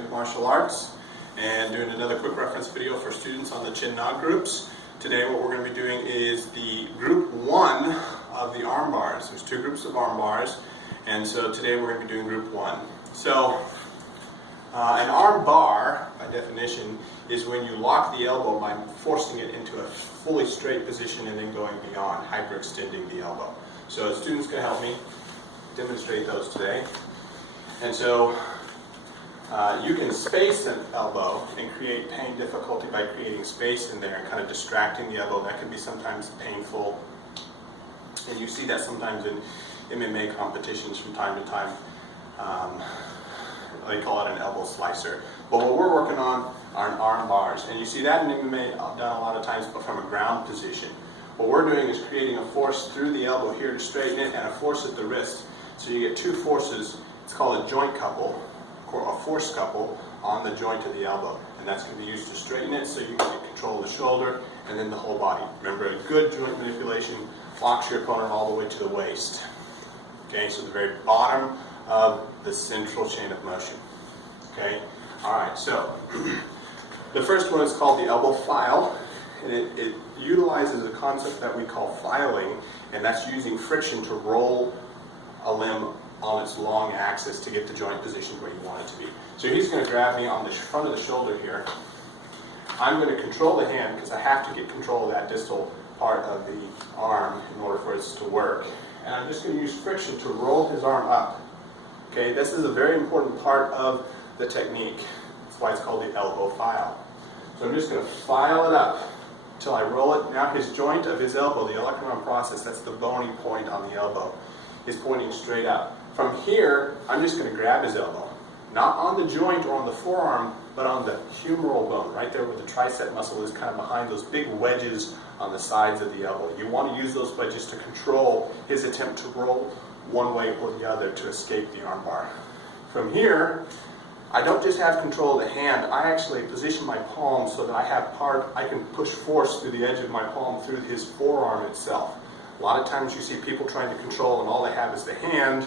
Academic Martial Arts and doing another quick reference video for students on the chin nod groups. Today what we're going to be doing is the group 1 of the arm bars. There's 2 groups of arm bars, and so today we're going to be doing group 1. So an arm bar, by definition, is when you lock the elbow by forcing it into a fully straight position and then going beyond, hyperextending the elbow. So students can help me demonstrate those today. And so you can space an elbow and create pain difficulty by creating space in there and kind of distracting the elbow. That can be sometimes painful. And you see that sometimes in MMA competitions from time to time. They call it an elbow slicer. But what we're working on are arm bars. And you see that in MMA done a lot of times, but from a ground position. What we're doing is creating a force through the elbow here to straighten it and a force at the wrist. So you get 2 forces. It's called a joint couple, or a force couple, on the joint of the elbow. And that's going to be used to straighten it so you can control the shoulder and then the whole body. Remember, a good joint manipulation locks your opponent all the way to the waist. Okay, so the very bottom of the central chain of motion. Okay, alright, so the first one is called the elbow file, and it utilizes a concept that we call filing, and that's using friction to roll a limb on its long axis to get the joint positioned where you want it to be. So he's going to grab me on the front of the shoulder here. I'm going to control the hand because I have to get control of that distal part of the arm in order for it to work. And I'm just going to use friction to roll his arm up. Okay, this is a very important part of the technique. That's why it's called the elbow file. So I'm just going to file it up until I roll it. Now his joint of his elbow, the electron process, that's the bony point on the elbow, is pointing straight up. From here, I'm just going to grab his elbow. Not on the joint or on the forearm, but on the humeral bone, right there where the tricep muscle is, kind of behind those big wedges on the sides of the elbow. You want to use those wedges to control his attempt to roll one way or the other to escape the arm bar. From here, I don't just have control of the hand, I actually position my palm so that I can push force through the edge of my palm through his forearm itself. A lot of times you see people trying to control and all they have is the hand.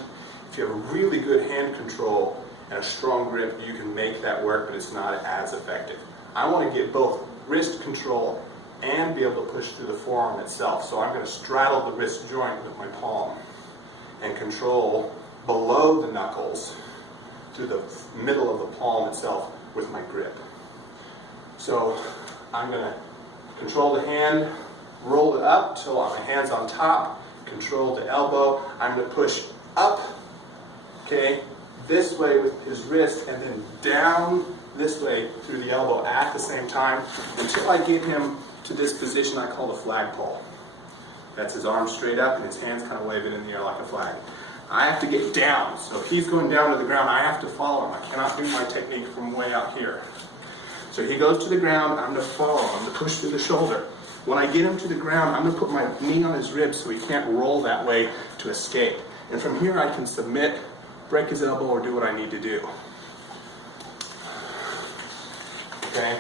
If you have a really good hand control and a strong grip, you can make that work, but it's not as effective. I want to get both wrist control and be able to push through the forearm itself. So I'm going to straddle the wrist joint with my palm and control below the knuckles through the middle of the palm itself with my grip. So I'm going to control the hand, roll it up till my hand's on top, control the elbow. I'm going to push up, okay, this way with his wrist, and then down this way through the elbow at the same time until I get him to this position I call the flagpole. That's his arms straight up and his hands kind of waving in the air like a flag. I have to get down, so if he's going down to the ground, I have to follow him. I cannot do my technique from way out here. So he goes to the ground, I'm going to follow him, I'm going to push through the shoulder. When I get him to the ground, I'm going to put my knee on his ribs so he can't roll that way to escape. And from here I can submit, break his elbow, or do what I need to do. Okay?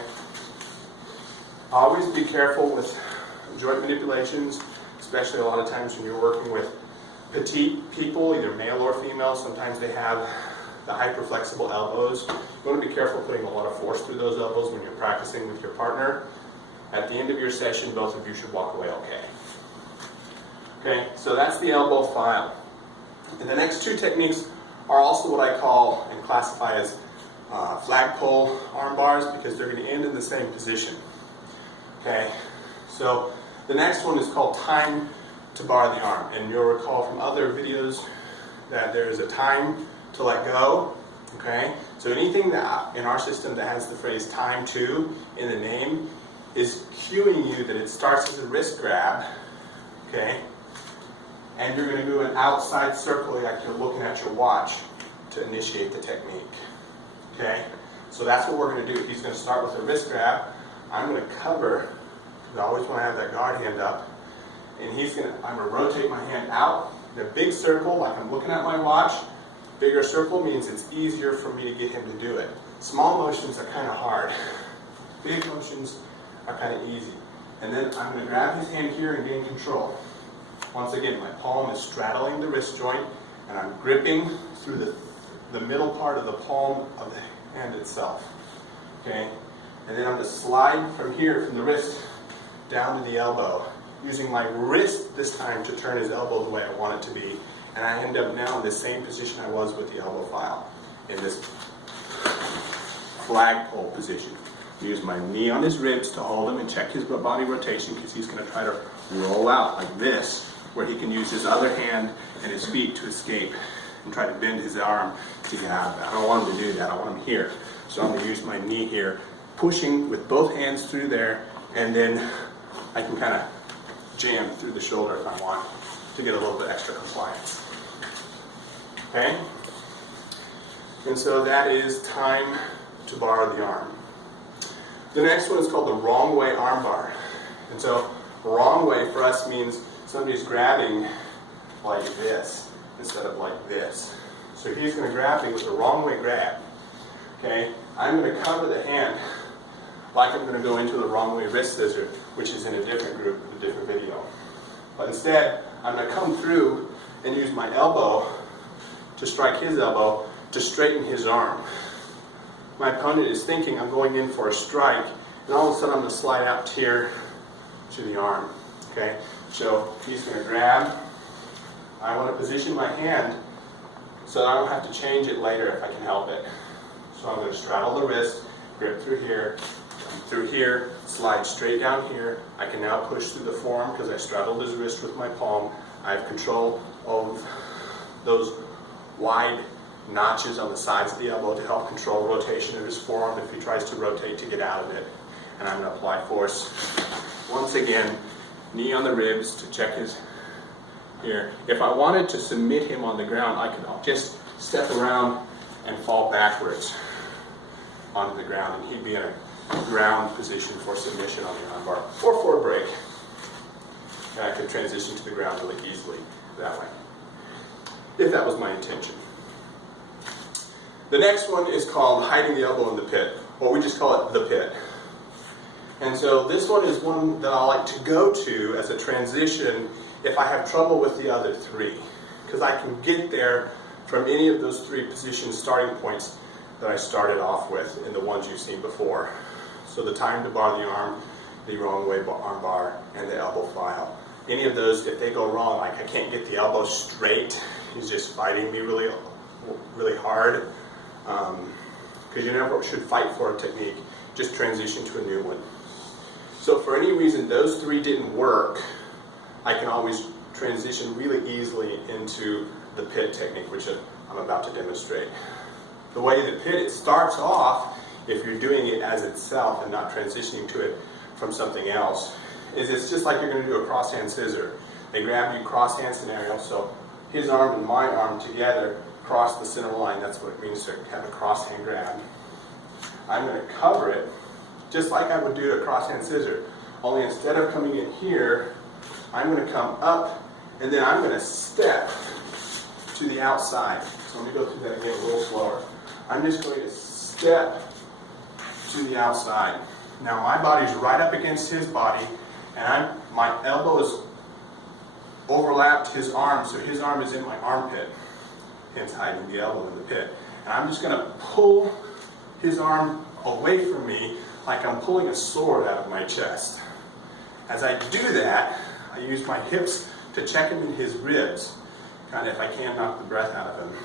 Always be careful with joint manipulations, especially a lot of times when you're working with petite people, either male or female. Sometimes they have the hyperflexible elbows. You want to be careful putting a lot of force through those elbows when you're practicing with your partner. At the end of your session, both of you should walk away okay. Okay, so that's the elbow file. And the next 2 techniques are also what I call and classify as flagpole arm bars, because they're going to end in the same position. Okay, so the next one is called time to bar the arm, and you'll recall from other videos that there's a time to let go. Okay, so anything that in our system that has the phrase time to in the name is cueing you that it starts as a wrist grab, okay, and you're going to do an outside circle like you're looking at your watch to initiate the technique. Okay, so that's what we're going to do. He's going to start with a wrist grab. I'm going to cover, because I always want to have that guard hand up, and I'm going to rotate my hand out in a big circle like I'm looking at my watch. Bigger circle means it's easier for me to get him to do it. Small motions are kind of hard. Big motions are kind of easy. And then I'm going to grab his hand here and gain control. Once again, my palm is straddling the wrist joint, and I'm gripping through the middle part of the palm of hand itself. Okay? And then I'm going to slide from here, from the wrist, down to the elbow, using my wrist this time to turn his elbow the way I want it to be. And I end up now in the same position I was with the elbow file, in this flagpole position. Use my knee on his ribs to hold him and check his body rotation, because he's going to try to roll out like this, where he can use his other hand and his feet to escape and try to bend his arm to get out of that. I don't want him to do that. I want him here. So I'm going to use my knee here, pushing with both hands through there, and then I can kind of jam through the shoulder if I want to get a little bit extra compliance. Okay? And so that is time to bar the arm. The next one is called the wrong way armbar. And so wrong way for us means somebody's grabbing like this instead of like this. So he's going to grab me with the wrong way grab. Okay? I'm going to cover the hand like I'm going to go into the wrong way wrist scissor, which is in a different group, a different video. But instead, I'm going to come through and use my elbow to strike his elbow to straighten his arm. My opponent is thinking I'm going in for a strike, and all of a sudden I'm going to slide out here to the arm. Okay? So he's going to grab. I want to position my hand so that I don't have to change it later if I can help it. So I'm going to straddle the wrist, grip through here, slide straight down here. I can now push through the forearm because I straddled his wrist with my palm. I have control of those wide notches on the sides of the elbow to help control rotation of his forearm if he tries to rotate to get out of it. And I'm going to apply force. Once again, knee on the ribs to check his here. If I wanted to submit him on the ground, I could just step around and fall backwards onto the ground, and he'd be in a ground position for submission on the armbar, or for a break. And I could transition to the ground really easily that way, if that was my intention. The next one is called hiding the elbow in the pit, or we just call it the pit. And so this one is one that I like to go to as a transition if I have trouble with the other three, because I can get there from any of those three position starting points that I started off with in the ones you've seen before. So the time to bar the arm, the wrong way arm bar, and the elbow file. Any of those, if they go wrong, like I can't get the elbow straight, he's just fighting me really hard, because you never should fight for a technique, just transition to a new one. So for any reason those three didn't work, I can always transition really easily into the pit technique, which I'm about to demonstrate. The way the pit, it starts off, if you're doing it as itself and not transitioning to it from something else, is it's just like you're going to do a cross-hand scissor. They grab you cross-hand scenario, so his arm and my arm together cross the center line. That's what it means to have a cross-hand grab. I'm going to cover it just like I would do a cross-hand scissor, only instead of coming in here, I'm going to come up, and then I'm going to step to the outside. So let me go through that again a little slower. I'm just going to step to the outside. Now my body's right up against his body, and my elbow is overlapped his arm, so his arm is in my armpit, hence hiding the elbow in the pit. And I'm just going to pull his arm away from me like I'm pulling a sword out of my chest. As I do that, I use my hips to check him in his ribs, kind of if I can knock the breath out of him.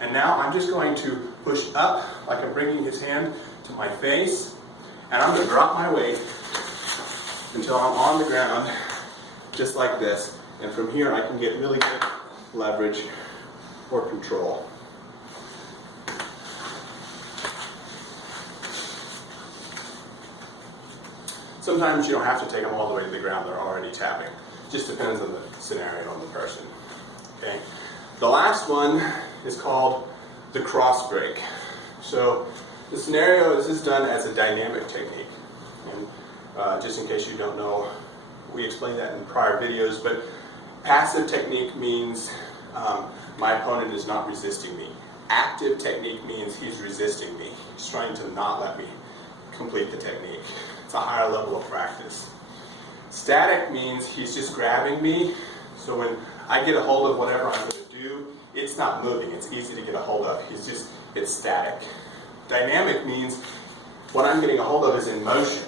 And now I'm just going to push up like I'm bringing his hand to my face, and I'm going to drop my weight until I'm on the ground, just like this. And from here I can get really good leverage or control. Sometimes you don't have to take them all the way to the ground, they're already tapping. Just depends on the scenario and the person. Okay. The last one is called the cross break. So the scenario is done as a dynamic technique. And just in case you don't know, we explained that in prior videos, but passive technique means my opponent is not resisting me. Active technique means he's resisting me. He's trying to not let me complete the technique. It's a higher level of practice. Static means he's just grabbing me, so when I get a hold of whatever I'm going to do, it's not moving, it's easy to get a hold of. It's static. Dynamic means what I'm getting a hold of is in motion.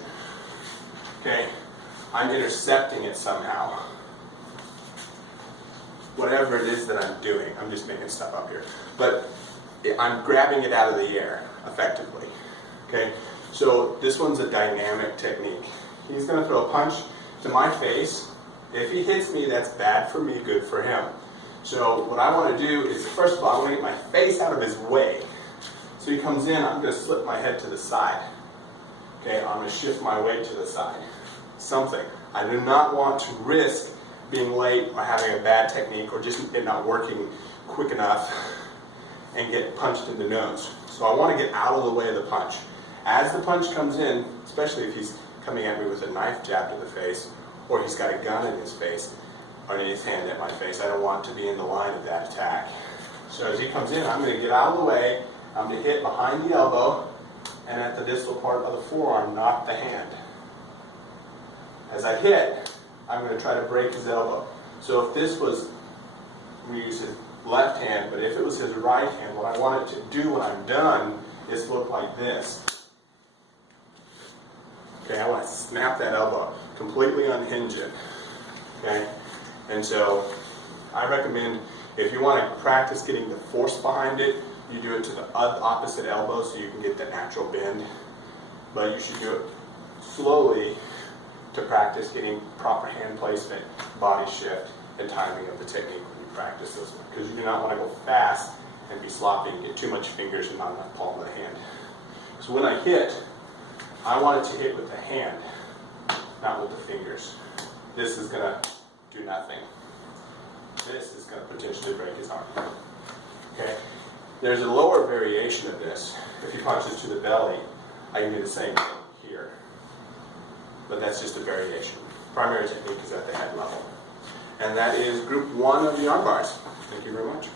Okay? I'm intercepting it somehow. Whatever it is that I'm doing, I'm just making stuff up here. But I'm grabbing it out of the air, effectively. Okay? So this one's a dynamic technique. He's going to throw a punch to my face. If he hits me, that's bad for me, good for him. So what I want to do is, first of all, I want to get my face out of his way. So he comes in, I'm going to slip my head to the side. Okay, I'm going to shift my weight to the side. Something. I do not want to risk being late or having a bad technique or just it not working quick enough and get punched in the nose. So I want to get out of the way of the punch. As the punch comes in, especially if he's coming at me with a knife jab to the face, or he's got a gun in his face, or in his hand at my face, I don't want to be in the line of that attack. So as he comes in, I'm going to get out of the way, I'm going to hit behind the elbow, and at the distal part of the forearm, not the hand. As I hit, I'm going to try to break his elbow. So if this was, we use his left hand, but if it was his right hand, what I want it to do when I'm done is look like this. Okay, I want to snap that elbow, completely unhinge it. Okay, and so I recommend if you want to practice getting the force behind it, you do it to the opposite elbow so you can get the natural bend. But you should do it slowly to practice getting proper hand placement, body shift, and timing of the technique when you practice this one. Because you do not want to go fast and be sloppy and get too much fingers and not enough palm of the hand. So when I hit, I want it to hit with the hand, not with the fingers. This is going to do nothing. This is going to potentially break his arm. Okay? There's a lower variation of this. If he punches to the belly, I can do the same thing here. But that's just a variation. Primary technique is at the head level. And that is group 1 of the arm bars. Thank you very much.